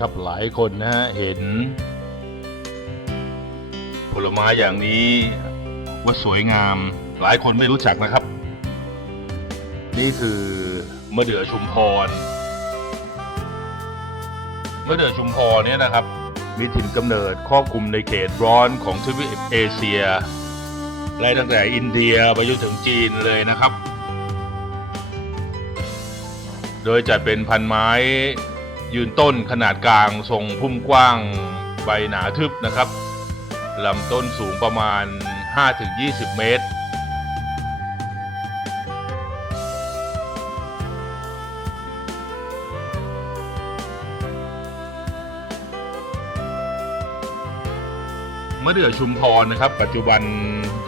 ครับหลายคนนะฮะเห็น ผลไม้อย่างนี้ว่าสวยงาม หลายคนไม่รู้จักนะครับ นี่คือมะเดื่อชุมพรมะเดื่อชุมพรเนี่ยนะครับ มีถิ่นกำเนิดครอบคลุมในเขตร้อนของทวีปเอเชียไล่ตั้งแต่อินเดียไปจนถึงจีนเลยนะครับ โดยจะเป็นพันไม้ ยืนต้นขนาดกลางทรงพุ่มกว้างใบหนาทึบนะครับลำต้นสูงประมาณ 5-20 เมตรเมื่อเดือชุมพรนะครับ ปัจจุบัน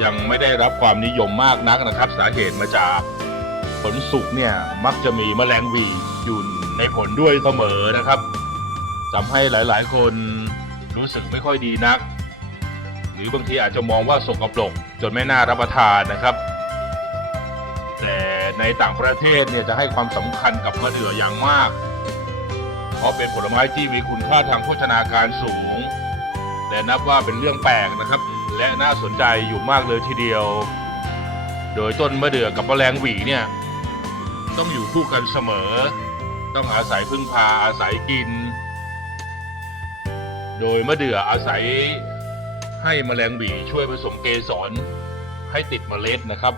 ยังไม่ได้รับความนิยมมากนักนะครับ สาเหตุมาจากผลสุกเนี่ยมักจะมีแมลงวีอยู่ ในผลด้วยเสมอนะครับทำให้หลายๆ คนรู้สึกไม่ค่อยดีนัก หรือบางทีอาจจะมองว่าสกปรกจนไม่น่ารับประทานนะครับ แต่ในต่างประเทศเนี่ยจะให้ความสำคัญกับมะเดื่ออย่างมาก เพราะเป็นผลไม้ที่มีคุณค่าทางโภชนาการสูงและนับว่าเป็นเรื่องแปลกนะครับ และน่าสนใจอยู่มากเลยทีเดียว โดยต้นมะเดื่อกับแมลงหวีเนี่ยต้องอยู่คู่กันเสมอ ต้องอาศัยพึ่งพาอาศัยกิน โดยมะเดื่ออาศัยให้แมลงหวีช่วยผสมเกสรให้ติดเมล็ดนะครับ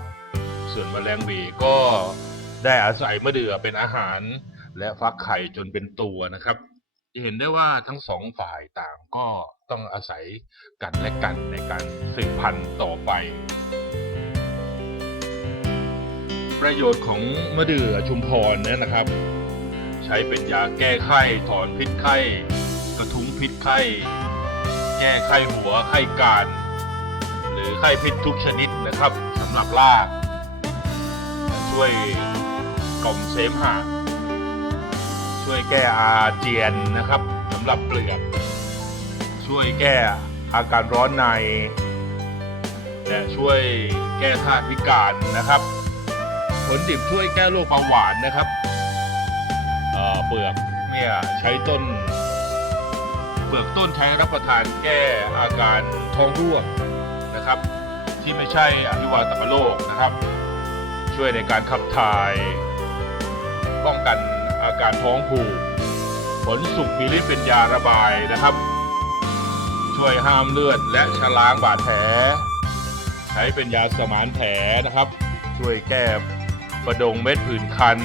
ส่วนแมลงหวีก็ได้อาศัยมะเดื่อเป็นอาหาร และฟักไข่จนเป็นตัวนะครับเห็นได้ว่าทั้งสองฝ่ายต่างก็ต้องอาศัยกันและกันในการสืบพันธุ์ต่อไป ประโยชน์ของมะเดื่อชุมพรเนี่ยนะครับ ใช้เป็นยาแก้ไข้ถอนพิษไข้ กระทุ้งพิษไข้ แก้ไข้หัวไข้การหรือไข้พิษทุกชนิดนะครับสำหรับลากช่วยกล่อมเสมหะช่วยแก้อาเจียนนะครับสำหรับเปลือกช่วยแก้อาการร้อนในและช่วยแก้ธาตุพิการนะครับ ผลดิบช่วยแก้โรคเบาหวานนะครับ อเปลือกเนี่ยใช้ต้น เปลือกต้นใช้รับประทานแก้อาการท้องร่วงนะครับ ที่ไม่ใช่อหิวาตกโรคนะครับ ช่วยในการขับถ่าย ป้องกันอาการท้องผูกผลสุกมีฤทธิ์เป็นยาระบายนะครับ ช่วยห้ามเลือดและชะล้างบาดแผล ใช้เป็นยาสมานแผลนะครับ ช่วยแก้ประดงเม็ดผื่นคัน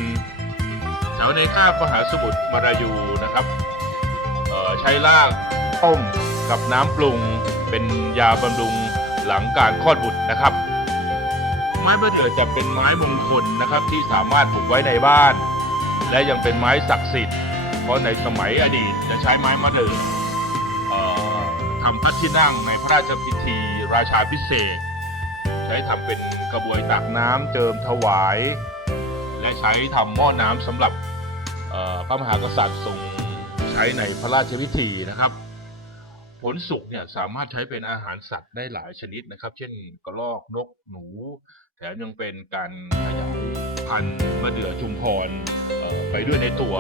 แถวในคาบมหาสมุทรมารายูนะครับใช้รากต้มกับน้ำปรุงเป็นยาบำรุงหลังการคลอดบุตรนะครับ ไม้มะเดื่อจะเป็นไม้มงคลนะครับที่สามารถปลูกไว้ในบ้าน และยังเป็นไม้ศักดิ์สิทธิ์ เพราะในสมัยอดีตจะใช้ไม้มะเดือ่อทำพระที่นั่งในพระราชพิธีราชาพิเศษ ใช้ทำเป็นกระบวยตักน้ำเจิมถวาย และใช้ทำหม้อน้ำสำหรับ พระมหากษัตริย์ทรงใช้ในพระราชพิธีนะครับ ผลสุกเนี่ยสามารถใช้เป็นอาหารสัตว์ได้หลายชนิดนะครับ เช่นกระรอกนกหนู แถมยังเป็นการขยายพันธุ์มะเดื่อชุมพรไปด้วยในตัว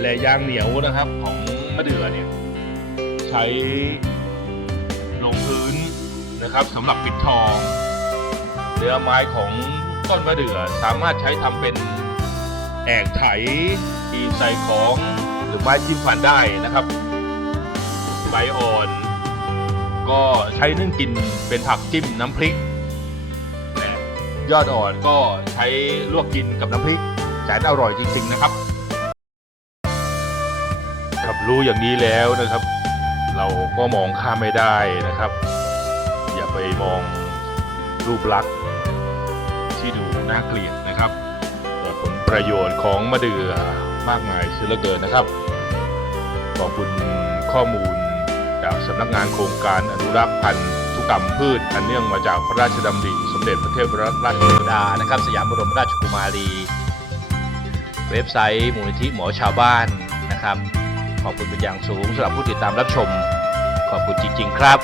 และยางเหนียวนะครับของมะเดื่อเนี่ยใช้ลงพื้นนะครับสำหรับปิดทองเนื้อไม้ของต้นมะเดื่อสามารถใช้ทำเป็น แอกไถทีใส่ของหรือไม้จิ้มฟันได้นะครับใบอ่อน ก็ใช้นึ่งกินเป็นผักจิ้มน้ำพริกและยอดอ่อนก็ใช้ลวกกินกับน้ำพริกแสนอร่อยจริง ๆนะครับ ครับรู้อย่างนี้แล้วนะครับ เราก็มองข้ามไม่ได้นะครับ อย่าไปมองรูปลักษณ์ที่ดูน่าเกลียดนะครับ ประโยชน์ของมะเดื่อมากมายเสียเหลือเกินนะครับ ขอบคุณข้อมูลจากสำนักงานโครงการอนุรักษ์พันธุกรรมพืช อันเนื่องมาจากพระราชดำริสมเด็จพระเทพรัตนราชสุดาดานะครับ สยามบรมราชกุมารี เว็บไซต์มูลนิธิหมอชาวบ้านนะครับ ขอบคุณเป็นอย่างสูงสำหรับผู้ติดตามรับชม ขอบคุณจริง ๆ ครับ